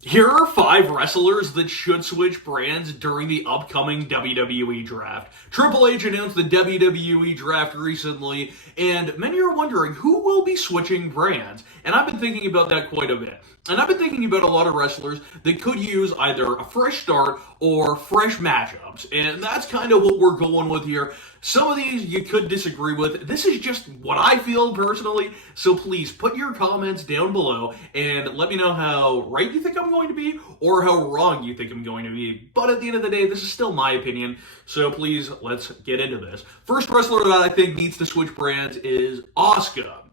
Here are 5 wrestlers that should switch brands during the upcoming WWE draft. Triple H announced the WWE draft recently, and many are wondering who will be switching brands. And I've been thinking about that quite a bit. And I've been thinking about a lot of wrestlers that could use either a fresh start or fresh matchups. And that's kind of what we're going with here. Some of these you could disagree with. This is just what I feel personally. So please put your comments down below and let me know how right you think I'm going to be or how wrong you think I'm going to be. But at the end of the day, this is still my opinion. So please, let's get into this. First wrestler that I think needs to switch brands is Asuka.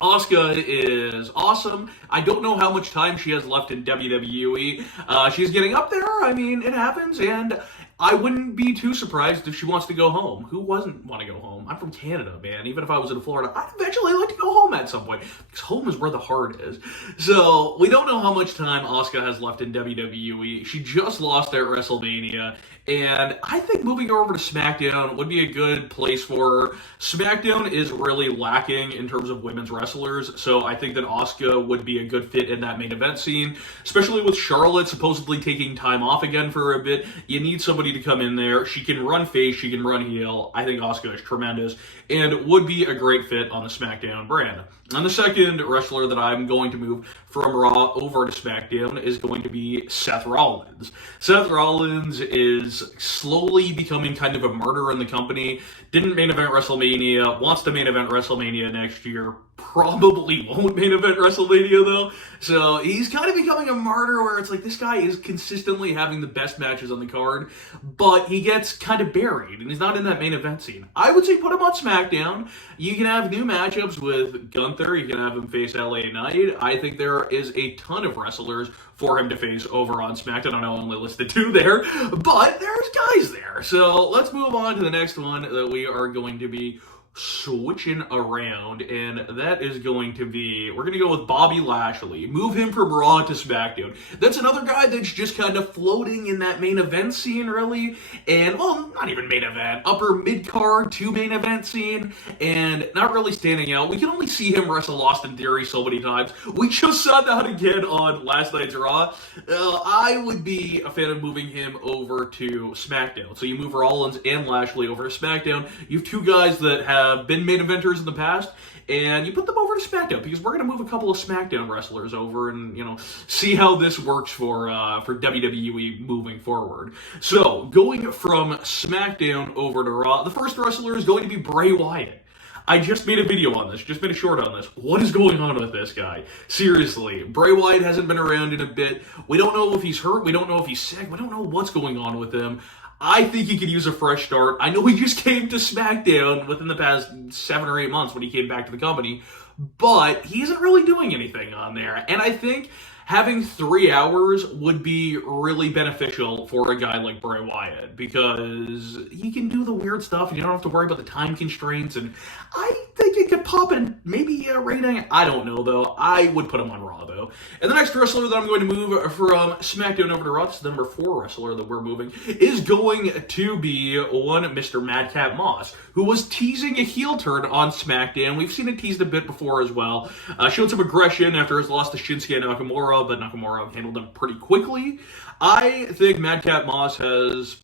Asuka is awesome. I don't know how much time she has left in WWE. She's getting up there. I mean, it happens, and I wouldn't be too surprised if she wants to go home. Who wouldn't want to go home? I'm from Canada, man. Even if I was in Florida, I'd eventually like to go home at some point, because home is where the heart is. So, we don't know how much time Asuka has left in WWE. She just lost at WrestleMania, and I think moving her over to SmackDown would be a good place for her. SmackDown is really lacking in terms of women's wrestlers, so I think that Asuka would be a good fit in that main event scene, especially with Charlotte supposedly taking time off again for a bit. You need somebody to come in there. She can run face, she can run heel. I think Asuka is tremendous and would be a great fit on the SmackDown brand. And the second wrestler that I'm going to move from Raw over to SmackDown is going to be Seth Rollins. Seth Rollins is slowly becoming kind of a martyr in the company. Didn't main event WrestleMania, wants to main event WrestleMania next year. Probably won't main event WrestleMania though. So he's kind of becoming a martyr where it's like this guy is consistently having the best matches on the card, but he gets kind of buried and he's not in that main event scene. I would say put him on SmackDown. You can have new matchups with Gunther. You can have him face LA Knight. I think there is a ton of wrestlers for him to face over on SmackDown. I know I only listed 2 there, but there's guys there. So let's move on to the next one that we are going to be switching around, and that is going to be, we're going to go with Bobby Lashley. Move him from Raw to SmackDown. That's another guy that's just kind of floating in that main event scene, really, and, well, not even main event, upper mid-card to main event scene, and not really standing out. We can only see him wrestle Austin Theory so many times. We just saw that again on last night's Raw. I would be a fan of moving him over to SmackDown. So you move Rollins and Lashley over to SmackDown. You have 2 guys that have been main eventers in the past, and you put them over to SmackDown because we're going to move a couple of SmackDown wrestlers over and, see how this works for WWE moving forward. So, going from SmackDown over to Raw, the first wrestler is going to be Bray Wyatt. I just made a video on this, just made a short on this. What is going on with this guy? Seriously, Bray Wyatt hasn't been around in a bit. We don't know if he's hurt. We don't know if he's sick. We don't know what's going on with him. I think he could use a fresh start. I know he just came to SmackDown within the past 7 or 8 months when he came back to the company, but he isn't really doing anything on there. And I think having 3 hours would be really beneficial for a guy like Bray Wyatt because he can do the weird stuff and you don't have to worry about the time constraints, and I think it could pop in maybe a rating. I don't know though. I would put him on Raw though. And the next wrestler that I'm going to move from SmackDown over to Raw, this is the number 4 wrestler that we're moving, is going to be one Mr. Madcap Moss, who was teasing a heel turn on SmackDown. We've seen it teased a bit before as well. Showed some aggression after his loss to Shinsuke Nakamura, but Nakamura handled him pretty quickly. I think Madcap Moss has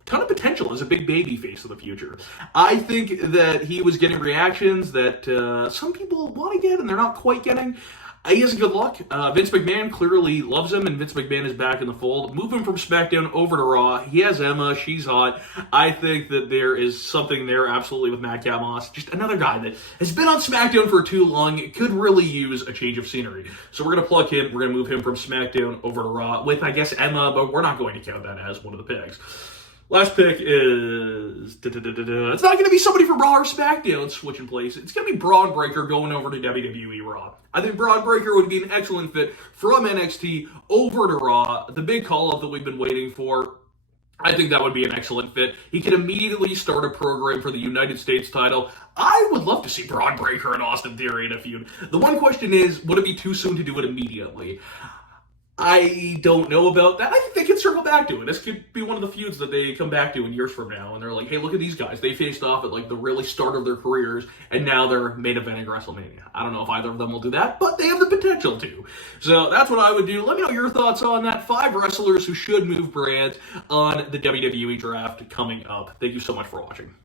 a ton of potential as a big baby face of the future. I think that he was getting reactions that some people want to get and they're not quite getting. He has a good luck. Vince McMahon clearly loves him, and Vince McMahon is back in the fold. Move him from SmackDown over to Raw. He has Emma. She's hot. I think that there is something there absolutely with Madcap Moss. Just another guy that has been on SmackDown for too long. Could really use a change of scenery. So we're going to plug him. We're going to move him from SmackDown over to Raw with, I guess, Emma, but we're not going to count that as one of the picks. Last pick is... It's not going to be somebody from Raw or SmackDown switching places. It's going to be Braun Breaker going over to WWE Raw. I think Braun Breaker would be an excellent fit from NXT over to Raw. The big call-up that we've been waiting for. I think that would be an excellent fit. He can immediately start a program for the United States title. I would love to see Braun Breaker and Austin Theory in a feud. The one question is, would it be too soon to do it immediately? I don't know about that. I think they can circle back to it. This could be one of the feuds that they come back to in years from now, and they're like, hey, look at these guys. They faced off at like the really start of their careers, and now they're main eventing WrestleMania. I don't know if either of them will do that, but they have the potential to. So that's what I would do. Let me know your thoughts on that. 5 wrestlers who should move brands on the WWE draft coming up. Thank you so much for watching.